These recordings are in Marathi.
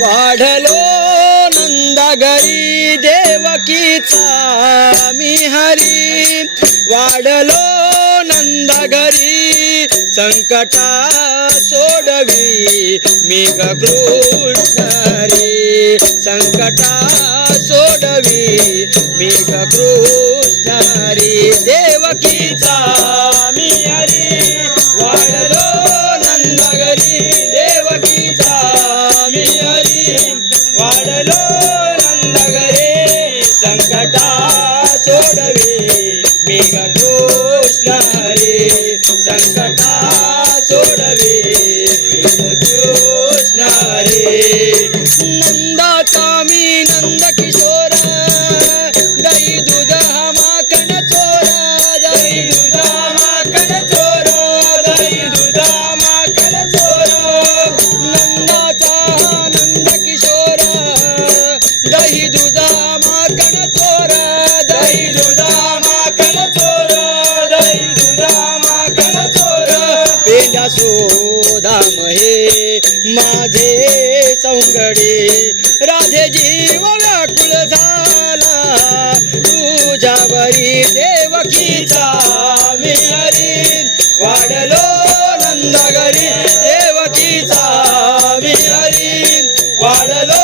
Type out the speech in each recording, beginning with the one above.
वाढलो नंदगरी देवकीचा मी हरी. वाढलो नंदगरी संकटा सोडवी मी गकृष्णरी संकटा सोडवी मी गकृष्णरी देवकीचा मी हरी. वाढलो नंदगरी घरी संकटा सोडवी मी कृष्ण रे संकटा सोडवी कृष्ण रे नंदाचा मी नंद शोधाम हे माझे सौंगडे. राधे जीव व्याकुळ झाला. तुझ्यावरी देवकीचा मी हरी वाढलो नंदगरी देवकीचा मी हरी वाढलो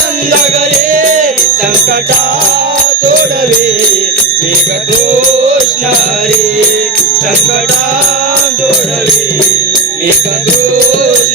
नंदगरी संकटा सोडवे मी कृष्ण रे संकटा सोडवे Pescador